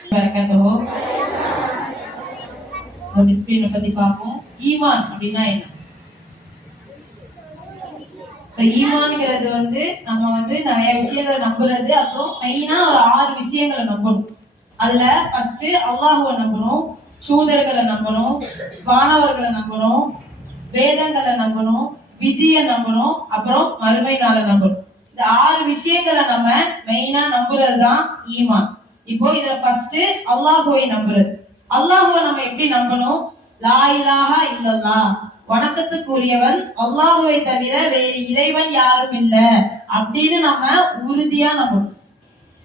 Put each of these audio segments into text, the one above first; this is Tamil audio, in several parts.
வரக்கத்தோ ஒரு டிஸ்பிளினை பத்தி பார்ப்போம். ஈமான் அப்படின்னா என்ன? ஈமான்ங்கிறது வந்து நம்ம வந்து நிறைய விஷயங்களை நம்புறது அப்புறம் மெயினா ஒரு ஆறு விஷயங்களை நம்பணும். அதுல ஃபர்ஸ்ட் அல்லாஹுவை நம்பணும் சூதர்களை நம்பணும் வானவர்களை நம்பணும் வேதங்களை நம்பணும் விதியை நம்பணும் அப்புறம் மறுமை நாளை நம்பணும். இந்த ஆறு விஷயங்களை நம்ம மெயினா நம்புறது தான் ஈமான். இப்போ இதுல ஃபர்ஸ்ட் அல்லாஹுவை நம்புறது. அல்லாஹுவை நம்ம எப்படி நம்பணும்? லா இலாஹா இல்லல்லா வணக்கத்துக்குரியவன் அல்லாஹுவை தவிர வேறு இறைவன் யாரும் இல்ல. அப்படின்னு நம்ம உறுதியா நம்பணும்.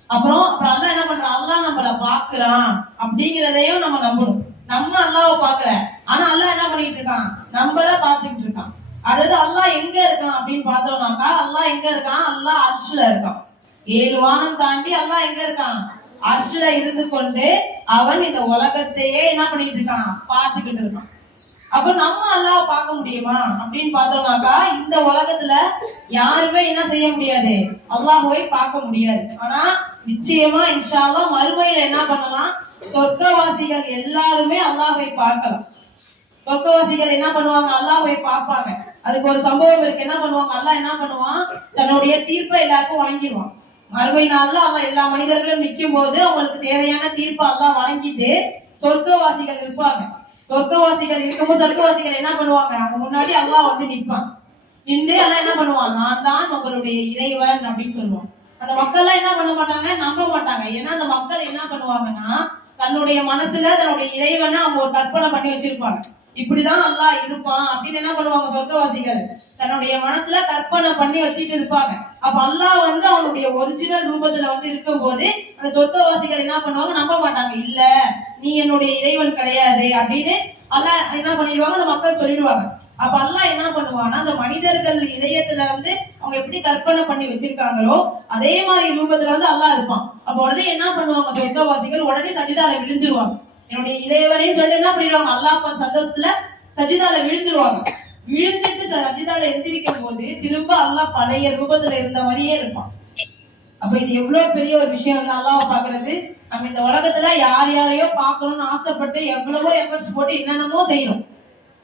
அப்புறம் அப்புறம் அல்லாஹ் என்ன பண்றான்? அல்லாஹ் நம்மள பாக்குறான் அப்படிங்கிறதையும் நம்ம நம்பணும். நம்ம அல்லாஹ பாக்கல ஆனா அல்லாஹ் என்ன பண்ணிட்டு இருக்கான்? நம்மள பாத்துக்கிட்டு இருக்கான். அடுத்து அல்லாஹ் எங்க இருக்கான் அப்படின்னு பார்த்தோம்னாக்கா அல்லாஹ் எங்க இருக்கான்? அல்லாஹ் அர்ஷுல இருக்கான். ஏழு வானம் தாண்டி அல்லாஹ் எங்க இருக்கான்? அர்ஷ்ல இருந்து கொண்டு அவன் இந்த உலகத்தையே என்ன பண்ணிட்டு இருக்கான்? பார்த்துக்கிட்டு இருக்கான். அப்ப நம்ம அல்லாஹ் பார்க்க முடியுமா? அப்படின்னு பார்த்தோம்னாக்கா இந்த உலகத்துல யாருமே என்ன செய்ய முடியாது. அல்லாஹ்வை பார்க்க முடியாது. ஆனா நிச்சயமா இன்ஷா மறுமையில என்ன பண்ணலாம்? சொர்க்கவாசிகள் எல்லாருமே அல்லாஹ்வை பார்க்கலாம். சொர்க்கவாசிகள் என்ன பண்ணுவாங்க? அல்லாஹ்வை பார்ப்பாங்க. அதுக்கு ஒரு சம்பவம் இருக்கு. என்ன பண்ணுவாங்க? அல்லாஹ் என்ன பண்ணுவான்? தன்னுடைய தீர்ப்பை எல்லாருக்கும் வழங்கிடுவான் மறுமை நாள்ல அவன் எல்லா மனிதர்களும் நிற்கும் போது அவங்களுக்கு தேவையான தீர்ப்பை அல்லாஹ் வழங்கிட்டு சொர்க்கவாசிகள் இருப்பாங்க. சொர்க்கவாசிகள் இருக்கும்போது சொர்க்கவாசிகள் என்ன பண்ணுவாங்க? அங்க முன்னாடி அல்லாஹ் வந்து நிற்பான். நின்று அல்லாஹ் என்ன பண்ணுவான்? நான் தான் உங்களுடைய இறைவன் அப்படின்னு சொல்லுவான். அந்த மக்கள் எல்லாம் என்ன பண்ண மாட்டாங்க? நம்ப மாட்டாங்க. ஏன்னா அந்த மக்கள் என்ன பண்ணுவாங்கன்னா தன்னுடைய மனசுல தன்னுடைய இறைவனை அவங்க ஒரு கற்பனை பண்ணி வச்சிருப்பாங்க. இப்படிதான் அல்லாஹ் இருப்பான் அப்படின்னு என்ன பண்ணுவாங்க சொர்க்கவாசிகள்? தன்னுடைய மனசுல கற்பனை பண்ணி வச்சுட்டு இருப்பாங்க. அப்ப அல்லாஹ் வந்து அவனுடைய ஒரிஜினல் ரூபத்துல வந்து இருக்கும்போது அந்த சொர்க்கவாசிகள் என்ன பண்ணுவாங்க? நம்ப மாட்டாங்க. இல்ல நீ என்னுடைய இறைவன் கிடையாது அப்படின்னு அல்லாஹ் என்ன பண்ணிடுவாங்க? அந்த மக்கள் சொல்லிடுவாங்க. அப்ப அல்லாஹ் என்ன பண்ணுவான்னா அந்த மனிதர்கள் இதயத்துல வந்து அவங்க எப்படி கற்பனை பண்ணி வச்சிருக்காங்களோ அதே மாதிரி ரூபத்துல வந்து அல்லாஹ் இருப்பான். அப்ப உடனே என்ன பண்ணுவாங்க? சொர்க்கவாசிகள் உடனே சஜிதால விழுந்துருவாங்க. என்னுடைய இளையவனே சொல்லிட்டு என்ன பண்ணிடுவாங்க அல்லாஹ் பாத்து சந்தோஷத்துல சஜிதால விழுந்துருவாங்க. விழுந்துட்டு சஜிதால எந்திரிக்கும் போது திரும்ப அல்லாஹ் பழைய ரூபத்துல இருந்த மாதிரியே இருப்பான். அப்ப இது எவ்வளவு பெரிய ஒரு விஷயம் இல்லை. பாக்குறது. நம்ம இந்த உலகத்துல யார் யாரையோ பாக்கணும்னு ஆசைப்பட்டு எவ்வளவோ எஃபர்ட்ஸ் போட்டு என்னென்னமோ செய்யணும்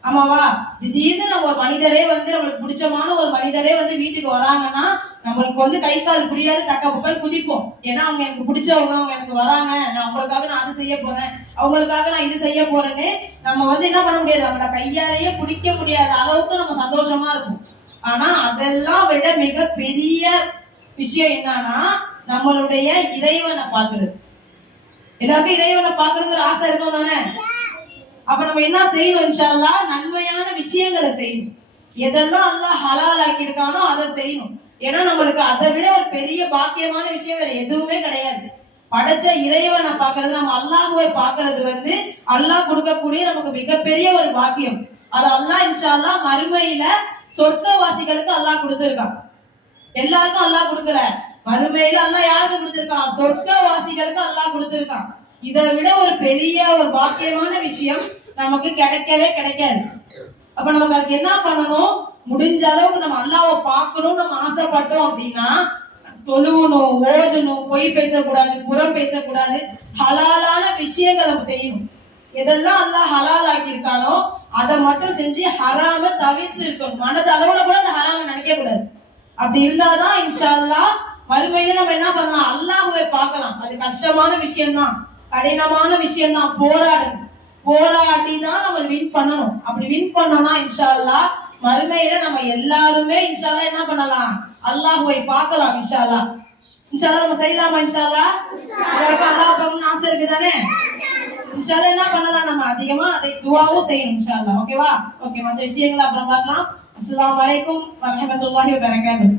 ஆமாவா? திடீர்னு நம்ம ஒரு மனிதரே வந்து நம்மளுக்கு பிடிச்சமான ஒரு மனிதரே வந்து வீட்டுக்கு வராங்கன்னா நம்மளுக்கு வந்து கை கால் புரியாது தக்க பக்கம் குதிப்போம். ஏன்னா அவங்க எனக்கு பிடிச்சவங்க அவங்க எனக்கு வராங்க. நான் அவங்களுக்காக நான் அது செய்ய போறேன். அவங்களுக்காக நான் இது செய்ய போறேன்னு நம்ம வந்து என்ன பண்ண முடியாது? நம்மள கையாலேயே பிடிக்க முடியாத அளவுக்கு நம்ம சந்தோஷமா இருக்கும் ஆனா அதெல்லாம் விட மிக பெரிய விஷயம் என்னன்னா நம்மளுடைய இறைவனை பாக்குறது எல்லாருக்கும் இறைவனை பாக்குறதுங்கிற ஆசை இருக்கும் தானே? அப்ப நம்ம என்ன செய்யணும் இன்ஷால்லா நன்மையான விஷயங்களை செய்யணும். எதெல்லாம் அல்லாஹ் ஹலால் ஆக்கியிருக்கானோ அதை செய்யணும். ஏன்னா நம்மளுக்கு அதை விட ஒரு பெரிய பாக்கியமான விஷயம் வேற எதுவுமே கிடையாது. படைச்ச இறைவனை பாக்குறது நம்ம அல்லாஹுவை பாக்குறது வந்து அல்லாஹ் கொடுக்கக்கூடிய நமக்கு மிகப்பெரிய ஒரு பாக்கியம். அது அல்லாஹ் இன்ஷால்லா மறுமையில சொர்க்கவாசிகளுக்கு அல்லாஹ் கொடுத்திருக்கான். எல்லாருக்கும் அல்லாஹ் கொடுக்கல. மறுமையில அல்லாஹ் யாருக்கு கொடுத்திருக்கான்? சொர்க்கவாசிகளுக்கு அல்லாஹ் கொடுத்திருக்கான். இதை விட ஒரு பெரிய ஒரு பாக்கியமான விஷயம் நமக்கு கிடைக்கவே கிடைக்காது. அப்ப நமக்கு அதுக்கு என்ன பண்ணணும்? முடிஞ்ச அளவுக்கு நம்ம அல்லாவை பார்க்கணும் நம்ம ஆசைப்பட்டோம் அப்படின்னா தொழுவணும் ஓதணும் பொய் பேசக்கூடாது புறம் பேசக்கூடாது ஹலாலான விஷயங்கள் நம்ம செய்யணும். எதெல்லாம் அல்லாஹ் ஹலால் ஆக்கியிருக்கானோ அதை மட்டும் செஞ்சு ஹராம தவிர்த்து இருக்கணும். மனது அளவுல கூட அந்த ஹராம நினைக்க கூடாது அப்படி இருந்தாதான் இன்ஷால்லா மறுமையில நம்ம என்ன பண்ணலாம்? அல்லாஹ்வை பார்க்கலாம். அது கஷ்டமான விஷயம்தான். கடினமான விஷயம்தான். போராடணும். போராடி தான் நம்ம வின் பண்ணணும். அப்படி வின் பண்ணோம்னா இன்ஷால்லா மறுமையில நம்ம எல்லாருமே இன்ஷால்லா என்ன பண்ணலாம்? அல்லாஹ்வை பார்க்கலாம் இன்ஷால்லா இன்ஷால்லா இன்ஷா நம்ம செய்யலாமா இன்ஷால்லா அல்லாஹ் எல்லாருக்கும் அல்லாஹ் பார்க்கணும்னு ஆசை இருக்கு தானே இன்ஷா என்ன பண்ணலாம்? நம்ம அதிகமா அதை துவாவும் செய்யணும் இன்ஷால்லா ஓகேவா? ஓகே மற்ற விஷயங்களை அப்புறம் பார்க்கலாம். அஸ்லாம் வலைக்கும் வரமத்துல்லாஹி வபரகாத்துஹு.